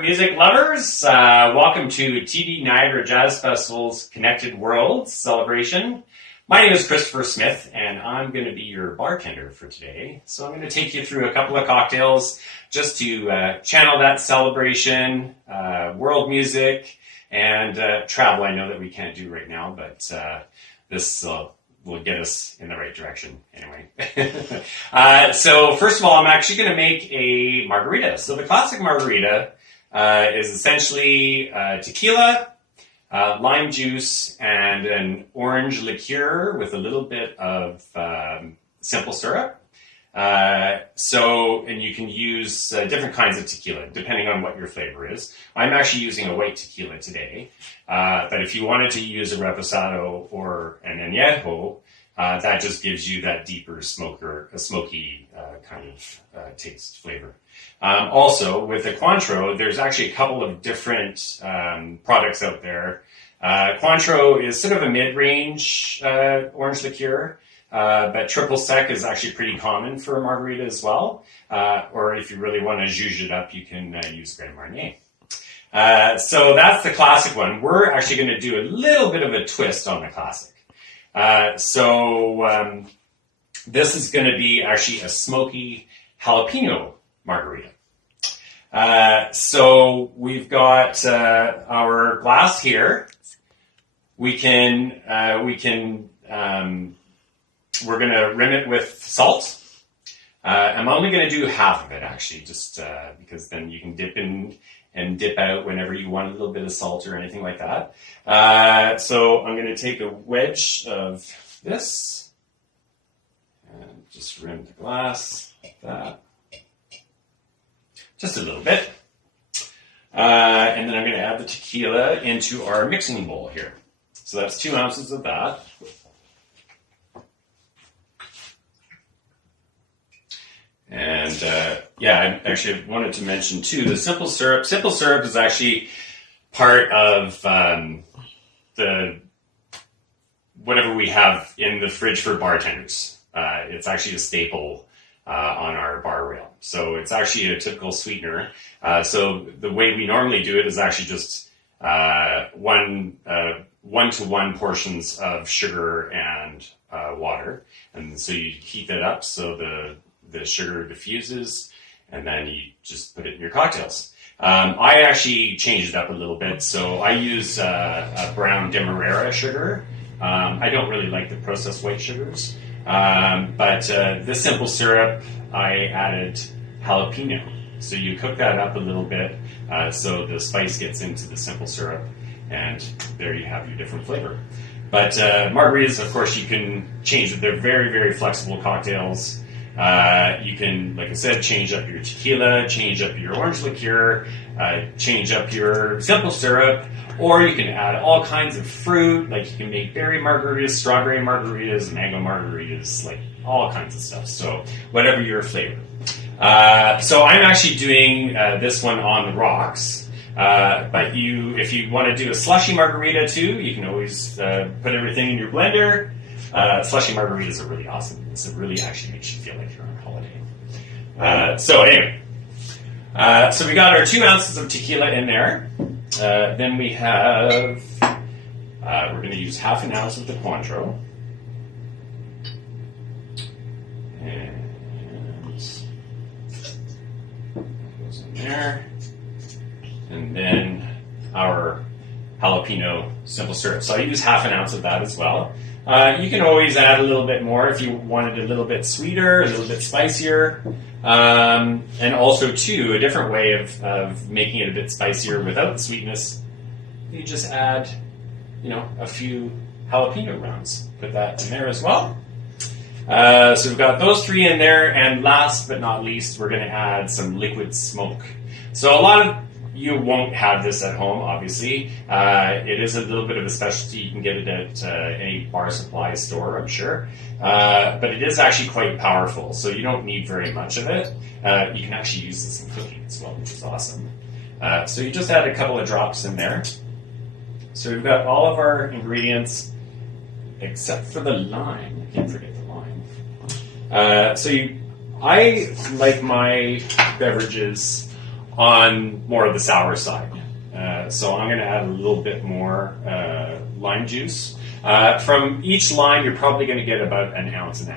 Music lovers, welcome to TD Niagara Jazz Festival's Connected Worlds celebration. My name is Christopher Smith, and I'm going to be your bartender for today. So I'm going to take you through a couple of cocktails just to channel that celebration, world music, and travel. I know that we can't do right now, but this will get us in the right direction anyway. So first of all, I'm actually going to make a margarita. So the classic margarita is essentially tequila, lime juice, and an orange liqueur with a little bit of simple syrup. And you can use different kinds of tequila depending on what your flavor is. I'm actually using a white tequila today, but if you wanted to use a reposado or an añejo, that just gives you that deeper smoky kind of taste flavor. Also, with a Cointreau, there's actually a couple of different products out there. Cointreau is sort of a mid-range orange liqueur, but triple sec is actually pretty common for a margarita as well. Or if you really want to zhuzh it up, you can use Grand Marnier. So that's the classic one. We're actually going to do a little bit of a twist on the classic. This is going to be actually a smoky jalapeno margarita. So we've got our glass here. We're going to rim it with salt. I'm only going to do half of it actually, just because then you can dip in and dip out whenever you want a little bit of salt or anything like that. So I'm going to take a wedge of this and just rim the glass like that. Just a little bit. And then I'm going to add the tequila into our mixing bowl here. So that's 2 ounces of that. And I actually wanted to mention too, the simple syrup. Simple syrup is actually part of the whatever we have in the fridge for bartenders. It's actually a staple on our bar rail. So it's actually a typical sweetener. So the way we normally do it is actually just 1-to-1 portions of sugar and water. And so you heat that up so the sugar diffuses, and then you just put it in your cocktails. I actually changed it up a little bit, so I use a brown Demerara sugar. I don't really like the processed white sugars, but this simple syrup, I added jalapeno. So you cook that up a little bit so the spice gets into the simple syrup, and there you have your different flavor. But margaritas, of course, you can change it. They're very, very flexible cocktails. You can, like I said, change up your tequila, change up your orange liqueur, change up your simple syrup, or you can add all kinds of fruit, like you can make berry margaritas, strawberry margaritas, mango margaritas, like all kinds of stuff. So whatever your flavor. So I'm actually doing this one on the rocks. But if you want to do a slushy margarita too, you can always put everything in your blender. Slushy margaritas are really awesome. It really actually makes you feel like you're on holiday. So we got our 2 ounces of tequila in there. Then we have, we're going to use half an ounce of the Cointreau. And that goes in there. And then our jalapeno simple syrup. So I use half an ounce of that as well. You can always add a little bit more if you wanted a little bit sweeter, a little bit spicier. And also, too, a different way of making it a bit spicier without the sweetness, you just add, a few jalapeno rounds. Put that in there as well. So we've got those 3 in there. And last but not least, we're going to add some liquid smoke. So a lot of you won't have this at home, obviously. It is a little bit of a specialty. You can get it at any bar supply store, I'm sure. But it is actually quite powerful, so you don't need very much of it. You can actually use this in cooking as well, which is awesome. So you just add a couple of drops in there. So we've got all of our ingredients, except for the lime. I can't forget the lime. I like my beverages on more of the sour side. So I'm going to add a little bit more lime juice. From each lime, you're probably going to get about 1.5 ounces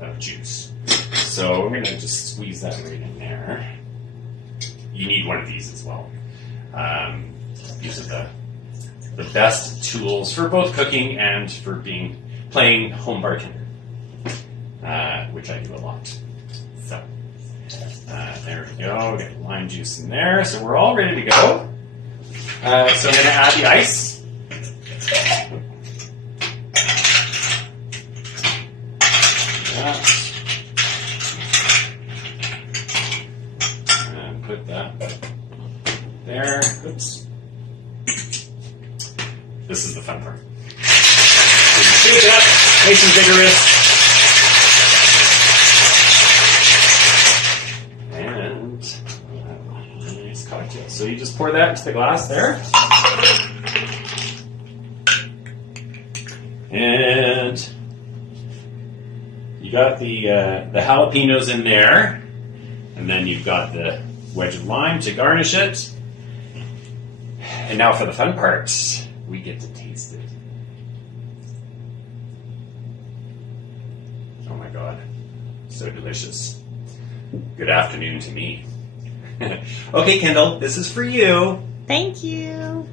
of juice. So we're going to just squeeze that right in there. You need one of these as well. These are the best tools for both cooking and for playing home bartender, which I do a lot. So there we go. Get lime juice in there. So we're all ready to go. So I'm going to add the ice. And put that there. Oops. This is the fun part. So you shake it up, nice and vigorous. And nice cocktail. So you just pour that into the glass there. And you got the jalapenos in there. And then you've got the wedge of lime to garnish it. And now for the fun part. We get to taste it. Oh my God. So delicious. Good afternoon to me. Okay, Kendall, this is for you. Thank you.